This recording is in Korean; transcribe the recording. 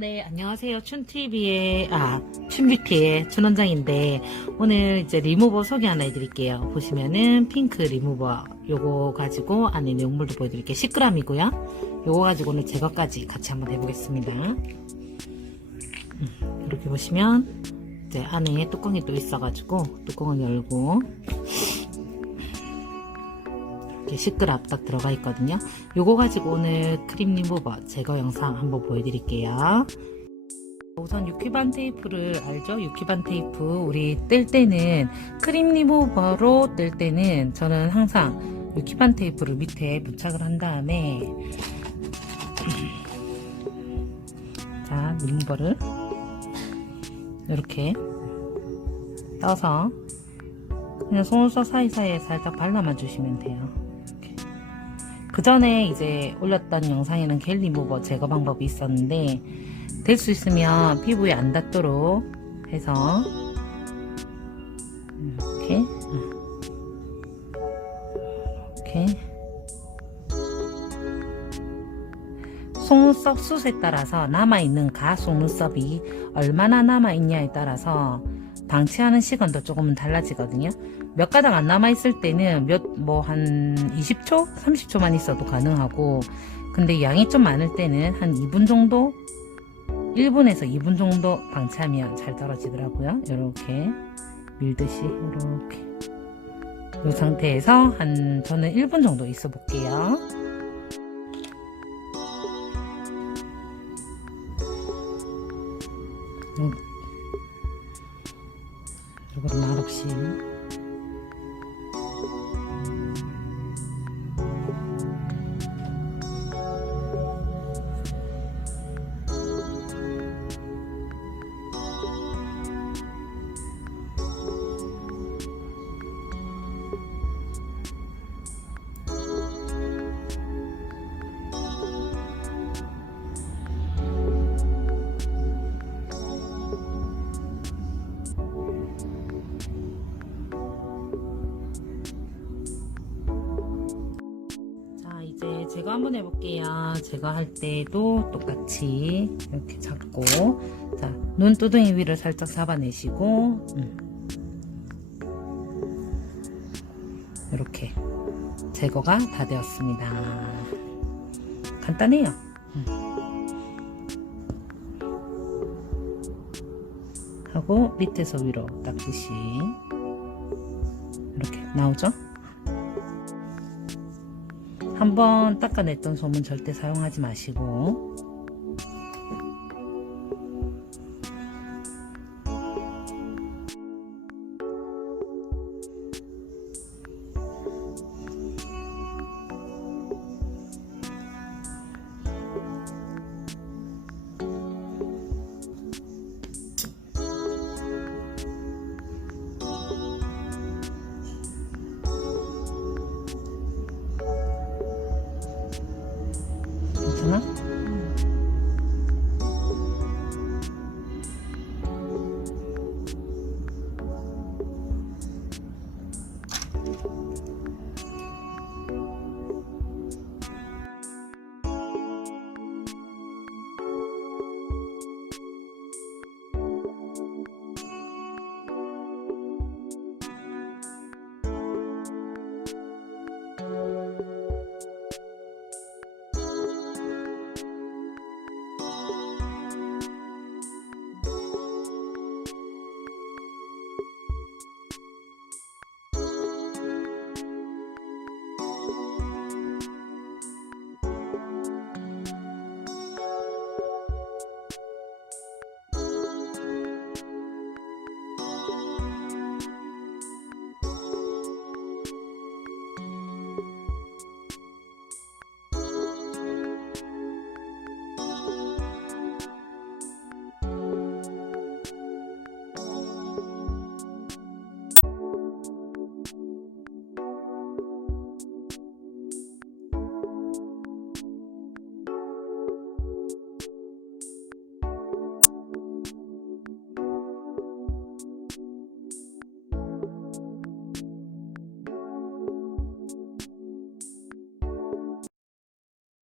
네, 안녕하세요. 춘TV의, 아, 춘뷰티의 춘원장인데, 오늘 이제 리무버 소개 하나 해드릴게요. 보시면은, 핑크 리무버, 요거 가지고 안에 내용물도 보여드릴게요. 10g이고요. 요거 가지고 오늘 제거까지 같이 한번 해보겠습니다. 음, 이렇게 보시면, 이제 안에 뚜껑이 또 있어가지고, 뚜껑을 열고, 이렇게 10g 딱 들어가 있거든요. 요거 가지고 오늘 크림 리무버 제거 영상 한번 보여드릴게요. 우선 유키반 테이프를 알죠? 유키반 테이프 우리 뗄 때는 크림 리무버로 뗄 때는 저는 항상 유키반 테이프를 밑에 부착을 한 다음에 자 리무버를 이렇게 떠서 그냥 속눈썹 사이사이에 살짝 발라만 주시면 돼요. 그 전에 이제 올렸던 영상에는 겔 리무버 제거 방법이 있었는데 될 수 있으면 피부에 안 닿도록 해서 이렇게 이렇게. 속눈썹 숱에 따라서 남아있는 가 속눈썹이 얼마나 남아있냐에 따라서 방치하는 시간도 조금은 달라지거든요. 몇 가닥 안 남아있을 때는 몇, 뭐, 한 20초? 30초만 있어도 가능하고, 근데 양이 좀 많을 때는 한 2분 정도? 1분에서 2분 정도 방치하면 잘 떨어지더라고요. 이렇게 밀듯이, 이렇게. 이 상태에서 한, 저는 1분 정도 있어 볼게요. 음. 이거 제 제거 한번 해볼게요. 제거할 때도 똑같이 이렇게 잡고. 자 눈두덩이 위를 살짝 잡아내시고 음. 이렇게 제거가 다 되었습니다. 간단해요. 음. 하고 밑에서 위로 닦듯이 이렇게 나오죠 한번 닦아냈던 솜은 절대 사용하지 마시고 Huh?